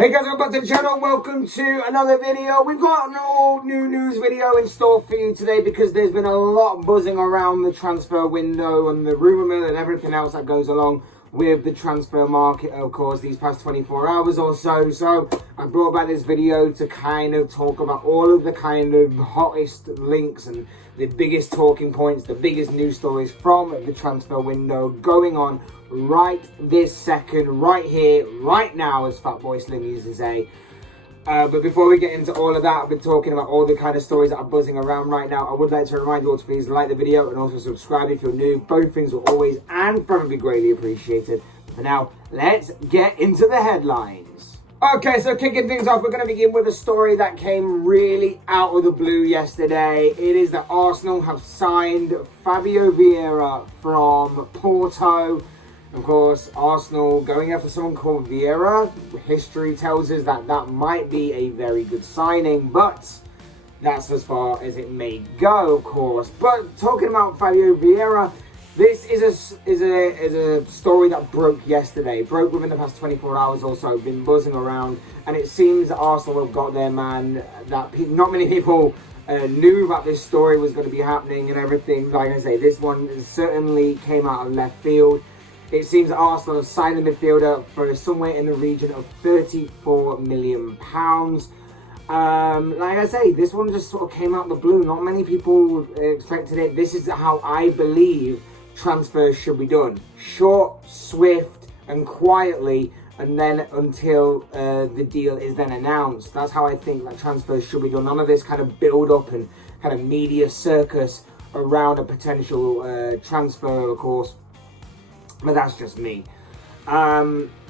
Hey guys, welcome back to the channel. Welcome to another video. We've got an all new news video in store for you today because there's been a lot buzzing around the transfer window and the rumour mill and everything else that goes along with the transfer market, of course, these past 24 hours or so. So I brought back this video to kind of talk about all of the kind of hottest links and the biggest talking points, the biggest news stories from the transfer window going on right this second, right here, right now, as Fatboy Slim used to say. But before we get into all of that, I've been talking about all the kind of stories that are buzzing around right now. I would like to remind you all to please like the video and also subscribe if you're new. Both things will always and probably greatly appreciated. But for now, let's get into the headlines. Okay, so kicking things off, we're going to begin with a story that came really out of the blue yesterday. It is that Arsenal have signed Fabio Vieira from Porto. Of course, Arsenal going after someone called Vieira. History tells us that that might be a very good signing, but that's as far as it may go, of course. But talking about Fabio Vieira, this is a story that broke yesterday. Broke within the past 24 hours or so, been buzzing around, and it seems that Arsenal have got their man. That not many people knew about this story was going to be happening and everything. Like I say, this one certainly came out of left field. It seems that Arsenal have signed a midfielder for somewhere in the region of £34 million. Like I say, this one just sort of came out of the blue. Not many people expected it. This is how I believe transfers should be done. Short, swift, and quietly, and then until the deal is then announced. That's how I think that transfers should be done. None of this kind of build-up and kind of media circus around a potential transfer, of course. But that's just me.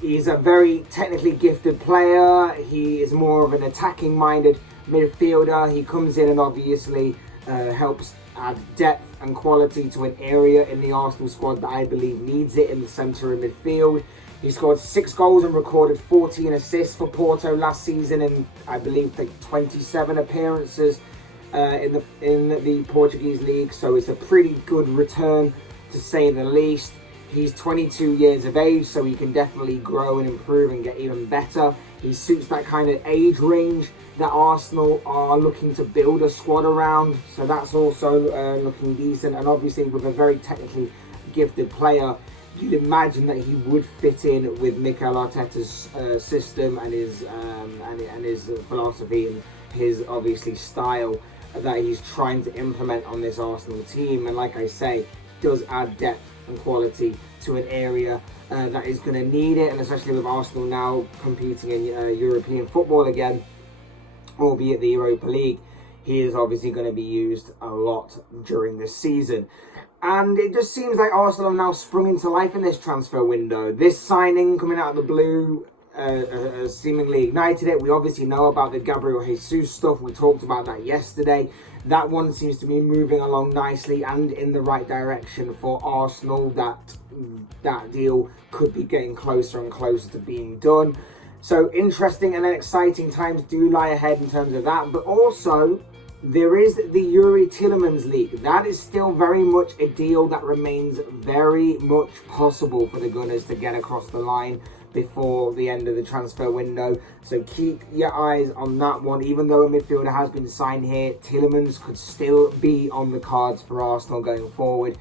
He's a very technically gifted player. He is more of an attacking-minded midfielder. He comes in and obviously helps add depth and quality to an area in the Arsenal squad that I believe needs it in the centre of midfield. He scored 6 goals and recorded 14 assists for Porto last season in, I believe, 27 appearances in the Portuguese league. So it's a pretty good return, to say the least. He's 22 years of age, so he can definitely grow and improve and get even better. He suits that kind of age range that Arsenal are looking to build a squad around. So that's also looking decent. And obviously with a very technically gifted player, you'd imagine that he would fit in with Mikel Arteta's system and his philosophy and his obviously style that he's trying to implement on this Arsenal team. And like I say, does add depth and quality to an area that is going to need it, and especially with Arsenal now competing in European football again, albeit the Europa League, he is obviously going to be used a lot during this season. And it just seems like Arsenal have now sprung into life in this transfer window. This signing coming out of the blue seemingly ignited it. We obviously know about the Gabriel Jesus stuff. We talked about that yesterday. That one seems to be moving along nicely and in the right direction for Arsenal. That deal could be getting closer and closer to being done. So interesting and then exciting times do lie ahead in terms of that. But also, there is the Yuri Tielemans leak. That is still very much a deal that remains very much possible for the Gunners to get across the line before the end of the transfer window. So keep your eyes on that one. Even though a midfielder has been signed here, Tielemans could still be on the cards for Arsenal going forward.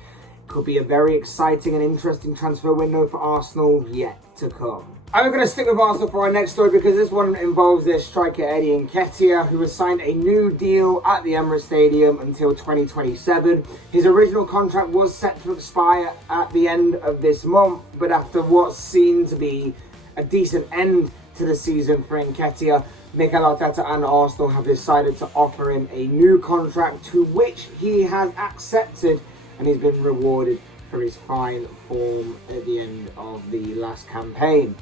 Could be a very exciting and interesting transfer window for Arsenal yet to come. I'm going to stick with Arsenal for our next story because this one involves their striker Edin Dzeko, who has signed a new deal at the Emirates Stadium until 2027. His original contract was set to expire at the end of this month, but after what's seen to be a decent end to the season for Nketiah, Mikel Arteta and Arsenal have decided to offer him a new contract, to which he has accepted, and he's been rewarded for his fine form at the end of the last campaign.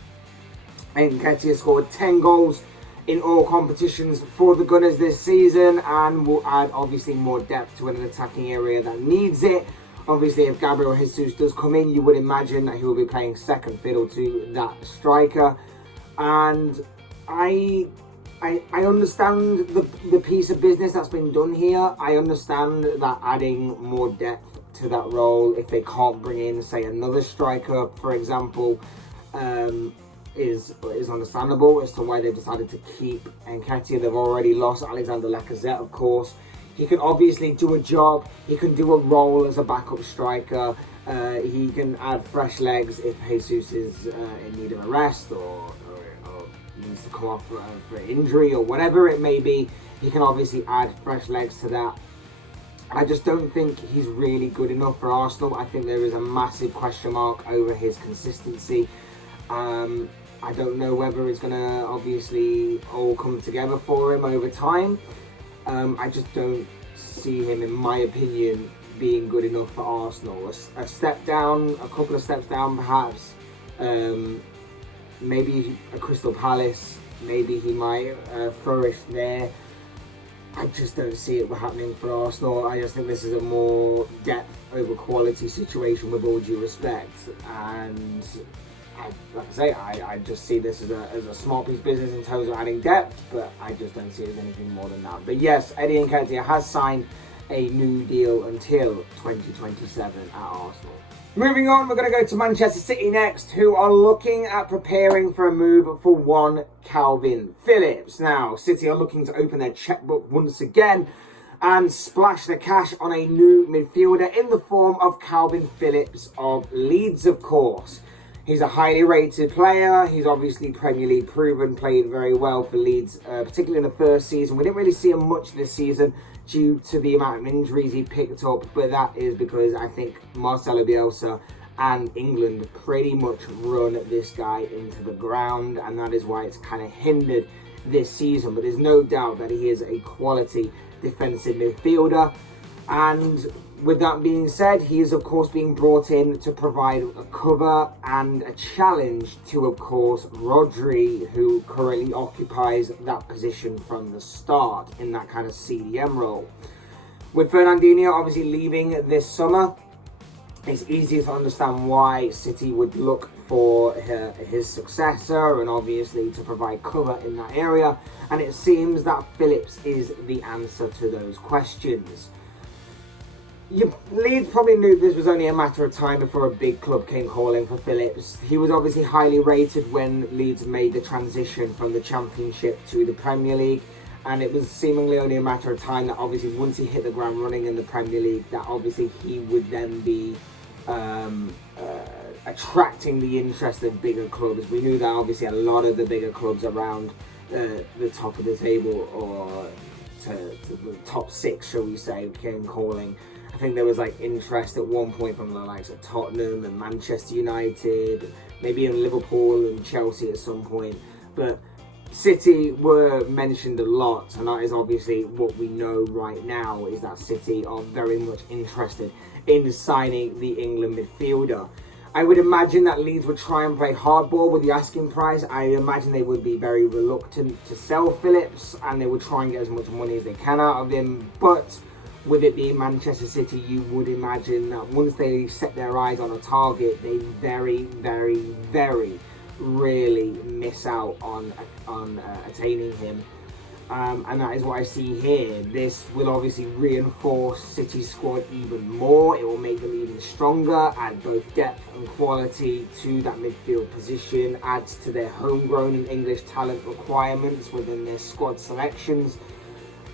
Nketiah scored 10 goals in all competitions for the Gunners this season and will add obviously more depth to an attacking area that needs it. Obviously, if Gabriel Jesus does come in, you would imagine that he will be playing second fiddle to that striker. And I understand the piece of business that's been done here. I understand that adding more depth to that role, if they can't bring in, say, another striker, for example, is understandable as to why they've decided to keep Nketiah. They've already lost Alexander Lacazette, of course. He can obviously do a job. He can do a role as a backup striker. He can add fresh legs if Jesus is in need of a rest or needs to come off for injury or whatever it may be. He can obviously add fresh legs to that. I just don't think he's really good enough for Arsenal. I think there is a massive question mark over his consistency. I don't know whether it's going to obviously all come together for him over time. I just don't see him, in my opinion, being good enough for Arsenal. A step down, a couple of steps down perhaps. Maybe a Crystal Palace, maybe he might flourish there. I just don't see it happening for Arsenal. I just think this is a more depth over quality situation, with all due respect. And I just see this as a small piece of business in terms of adding depth, but I just don't see it as anything more than that. But yes, Edin Dzeko has signed a new deal until 2027 at Arsenal. Moving on, we're going to go to Manchester City next, who are looking at preparing for a move for one Calvin Phillips. Now, City are looking to open their checkbook once again and splash the cash on a new midfielder in the form of Calvin Phillips of Leeds, of course. He's a highly rated player. He's obviously Premier League proven, played very well for Leeds, particularly in the first season. We didn't really see him much this season due to the amount of injuries he picked up, but that is because I think Marcelo Bielsa and England pretty much run this guy into the ground, and that is why it's kind of hindered this season. But there's no doubt that he is a quality defensive midfielder, and with that being said, he is of course being brought in to provide a cover and a challenge to, of course, Rodri, who currently occupies that position from the start in that kind of CDM role. With Fernandinho obviously leaving this summer, it's easy to understand why City would look for his successor and obviously to provide cover in that area. And it seems that Phillips is the answer to those questions. Leeds probably knew this was only a matter of time before a big club came calling for Phillips. He was obviously highly rated when Leeds made the transition from the Championship to the Premier League, and it was seemingly only a matter of time that obviously once he hit the ground running in the Premier League, that obviously he would then be attracting the interest of bigger clubs. We knew that obviously a lot of the bigger clubs around the top of the table, or to the top six, shall we say, came calling. I think there was like interest at one point from the likes of Tottenham and Manchester United, maybe in Liverpool and Chelsea at some point. But City were mentioned a lot, and that is obviously what we know right now, is that City are very much interested in signing the England midfielder. I would imagine that Leeds would try and play hardball with the asking price. I imagine they would be very reluctant to sell Phillips, and they would try and get as much money as they can out of him. But with it being Manchester City, you would imagine that once they set their eyes on a target, they very, very, very rarely miss out on attaining him. And that is what I see here. This will obviously reinforce City's squad even more. It will make them even stronger, add both depth and quality to that midfield position, adds to their homegrown and English talent requirements within their squad selections,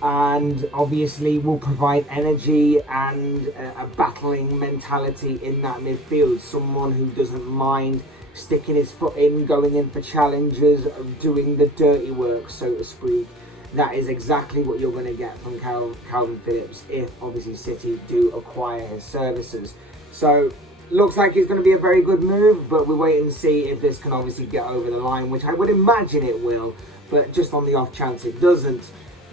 and obviously will provide energy and a battling mentality in that midfield. Someone who doesn't mind sticking his foot in, going in for challenges, doing the dirty work, so to speak. That is exactly what you're going to get from Calvin Phillips if obviously City do acquire his services. So looks like it's going to be a very good move, but we wait and see if this can obviously get over the line, which I would imagine it will, but just on the off chance it doesn't,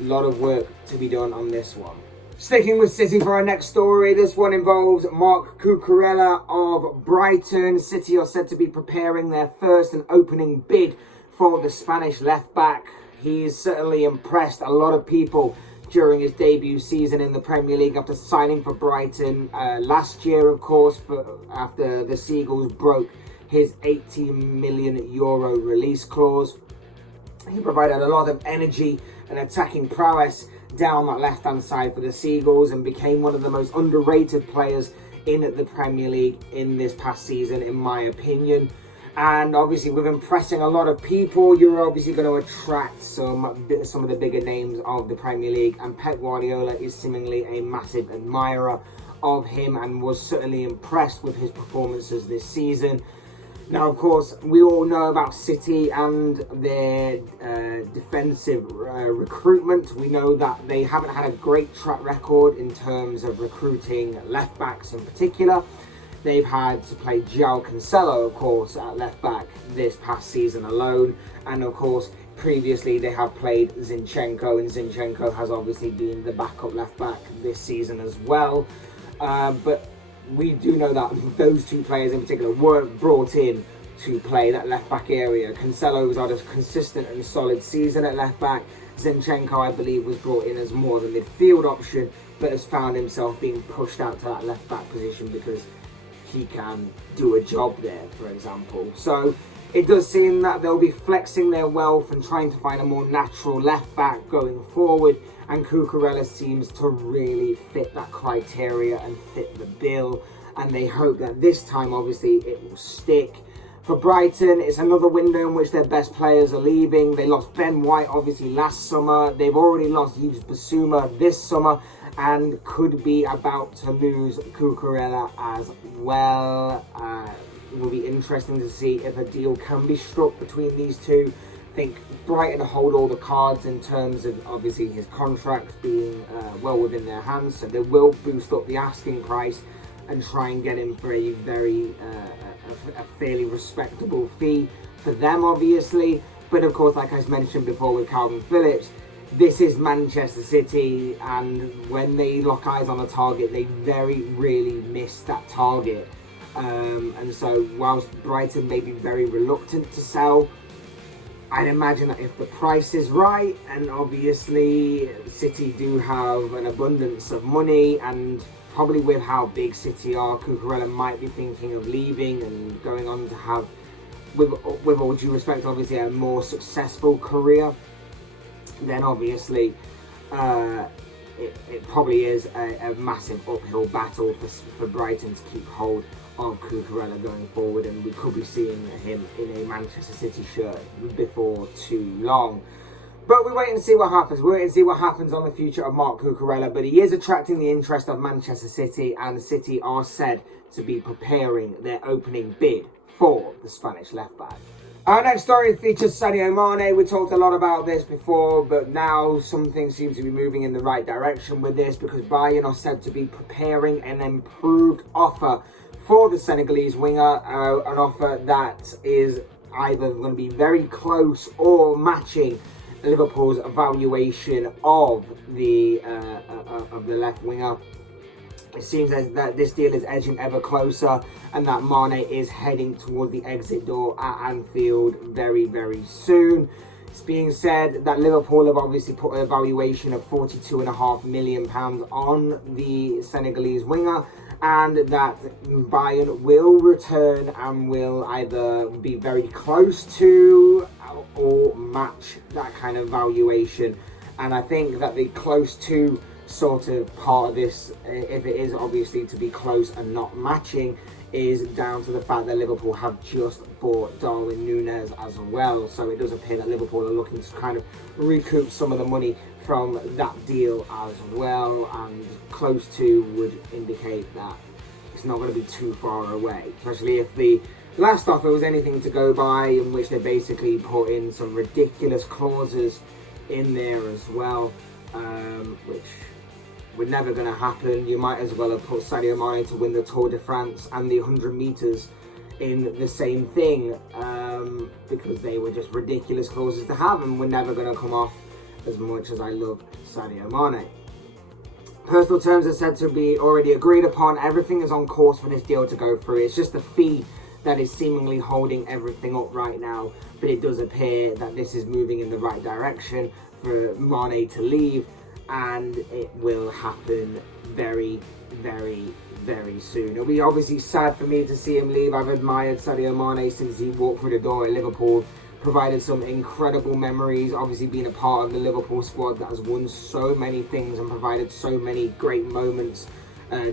a lot of work to be done on this one. Sticking with City for our next story, this one involves Marc Cucurella of Brighton. City are said to be preparing their first and opening bid for the Spanish left-back. He's certainly impressed a lot of people during his debut season in the Premier League after signing for Brighton last year, of course, after the Seagulls broke his €80 million release clause. He provided a lot of energy and attacking prowess down that left-hand side for the Seagulls and became one of the most underrated players in the Premier League in this past season, in my opinion. And obviously, with impressing a lot of people, you're obviously going to attract some of the bigger names of the Premier League. And Pep Guardiola is seemingly a massive admirer of him and was certainly impressed with his performances this season. Now, of course, we all know about City and their defensive recruitment. We know that they haven't had a great track record in terms of recruiting left backs in particular. They've had to play João Cancelo, of course, at left back this past season alone. And of course, previously they have played Zinchenko, and Zinchenko has obviously been the backup left back this season as well. But we do know that those two players in particular weren't brought in to play that left back area. Cancelo's had a consistent and solid season at left back. Zinchenko, I believe, was brought in as more of a midfield option, but has found himself being pushed out to that left back position because he can do a job there, for example. So it does seem that they'll be flexing their wealth and trying to find a more natural left back going forward, and Cucurella seems to really fit that criteria and fit the bill, and they hope that this time obviously it will stick. For Brighton, it's another window in which their best players are leaving. They lost Ben White obviously last summer. They've already lost Yves Bissouma this summer, and could be about to lose Cucurella as well. It will be interesting to see if a deal can be struck between these two. I think Brighton hold all the cards in terms of obviously his contract being well within their hands, so they will boost up the asking price and try and get him for a fairly respectable fee for them, obviously. But of course, like I mentioned before with Calvin Phillips, this is Manchester City, and when they lock eyes on a target, they very rarely miss that target. And so whilst Brighton may be very reluctant to sell, I'd imagine that if the price is right, and obviously City do have an abundance of money, and probably with how big City are, Cucurella might be thinking of leaving and going on to have, with all due respect, obviously a more successful career, then obviously it probably is a massive uphill battle for Brighton to keep hold of Cucurella going forward, and we could be seeing him in a Manchester City shirt before too long. But we wait and see what happens. We wait and see what happens on the future of Marc Cucurella. But he is attracting the interest of Manchester City, and City are said to be preparing their opening bid for the Spanish left back. Our next story features Sadio Mane. We talked a lot about this before, but now something seems to be moving in the right direction with this, because Bayern are said to be preparing an improved offer for the Senegalese winger, an offer that is either going to be very close or matching Liverpool's valuation of the left winger. It seems that this deal is edging ever closer, and that Mane is heading towards the exit door at Anfield very, very soon. It's being said that Liverpool have obviously put a valuation of £42.5 million on the Senegalese winger, and that Bayern will return and will either be very close to or match that kind of valuation. And I think that the close to sort of part of this, if it is obviously to be close and not matching, is down to the fact that Liverpool have just bought Darwin Núñez as well. So it does appear that Liverpool are looking to kind of recoup some of the money from that deal as well, and close to would indicate that it's not going to be too far away, especially if the last offer was anything to go by, in which they basically put in some ridiculous clauses in there as well, which were never going to happen. You might as well have put Sadio Mane to win the Tour de France and the 100 metres in the same thing, because they were just ridiculous clauses to have and were never going to come off, as much as I love Sadio Mane. Personal terms are said to be already agreed upon. Everything is on course for this deal to go through. It's just the fee that is seemingly holding everything up right now, but it does appear that this is moving in the right direction for Mane to leave, and it will happen very, very, very soon. It'll be obviously sad for me to see him leave. I've admired Sadio Mane since he walked through the door at Liverpool, provided some incredible memories, obviously being a part of the Liverpool squad that has won so many things and provided so many great moments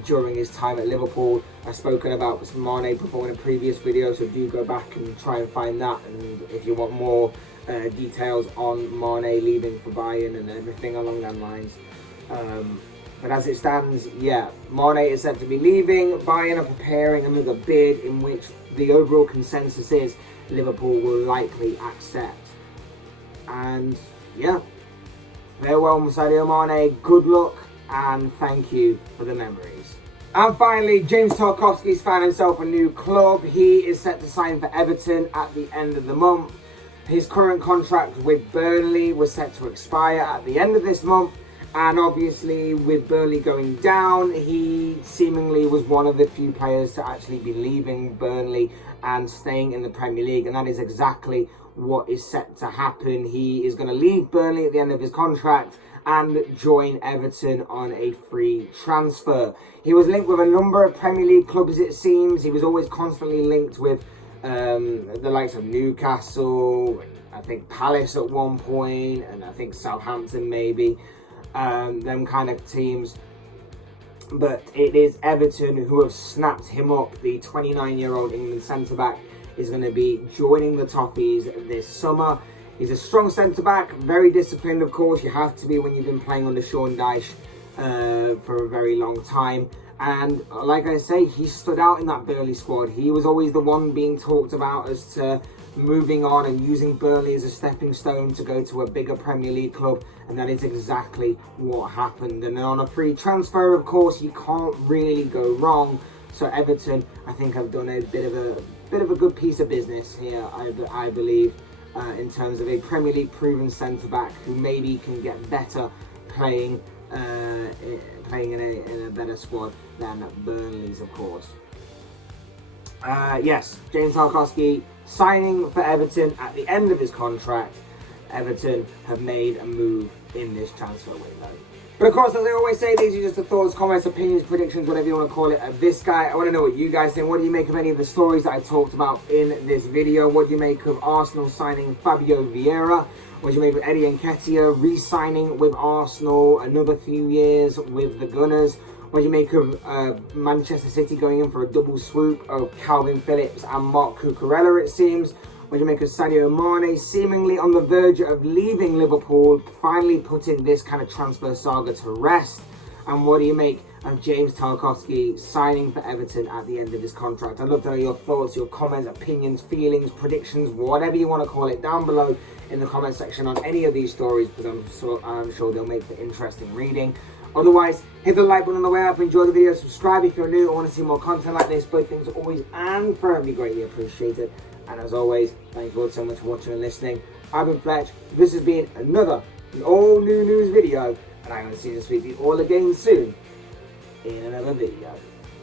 during his time at Liverpool. I've spoken about Mane before in a previous video, so do go back and try and find that. And if you want more details on Mane leaving for Bayern and everything along that lines. But as it stands, yeah, Mane is said to be leaving. Bayern are preparing another bid in which the overall consensus is Liverpool will likely accept. And yeah, farewell Sadio Mane, good luck and thank you for the memories. And finally, James Tarkowski's found himself a new club. He is set to sign for Everton at the end of the month. His current contract with Burnley was set to expire at the end of this month. And obviously, with Burnley going down, he seemingly was one of the few players to actually be leaving Burnley and staying in the Premier League. And that is exactly what is set to happen. He is going to leave Burnley at the end of his contract and join Everton on a free transfer. He was linked with a number of Premier League clubs, it seems. He was always constantly linked with the likes of Newcastle, and I think Palace at one point, and I think Southampton maybe. Them kind of teams, but it is Everton who have snapped him up. The 29-year-old England centre-back is going to be joining the Toffees this summer. He's a strong centre-back, very disciplined, of course. You have to be when you've been playing under Sean Dyche for a very long time. And like I say, he stood out in that Burnley squad. He was always the one being talked about as to moving on and using Burnley as a stepping stone to go to a bigger Premier League club, and that is exactly what happened. And on a free transfer, of course, you can't really go wrong. So Everton, I think, have done a bit of a good piece of business here, I believe, in terms of a Premier League proven centre back who maybe can get better playing in a better squad than Burnley's, of course. Yes, James Tarkowski signing for Everton at the end of his contract. Everton have made a move in this transfer window. But of course, as I always say, these are just the thoughts, comments, opinions, predictions, whatever you want to call it, of this guy. I want to know what you guys think. What do you make of any of the stories that I talked about in this video? What do you make of Arsenal signing Fabio Vieira? What do you make of Edin Dzeko re-signing with Arsenal another few years with the Gunners? What do you make of Manchester City going in for a double swoop of Calvin Phillips and Marc Cucurella, it seems? What do you make of Sadio Mane seemingly on the verge of leaving Liverpool, finally putting this kind of transfer saga to rest? And what do you make of James Tarkowski signing for Everton at the end of his contract? I'd love to know your thoughts, your comments, opinions, feelings, predictions, whatever you want to call it, down below in the comment section on any of these stories, because I'm sure they'll make for interesting reading. Otherwise, hit the like button on the way up, enjoy the video, subscribe if you're new or want to see more content like this. Both things are always and forever greatly appreciated. And as always, thank you all so much for watching and listening. I've been Fletch. This has been another all new news video, and I'm going to see you this week all again soon in another video.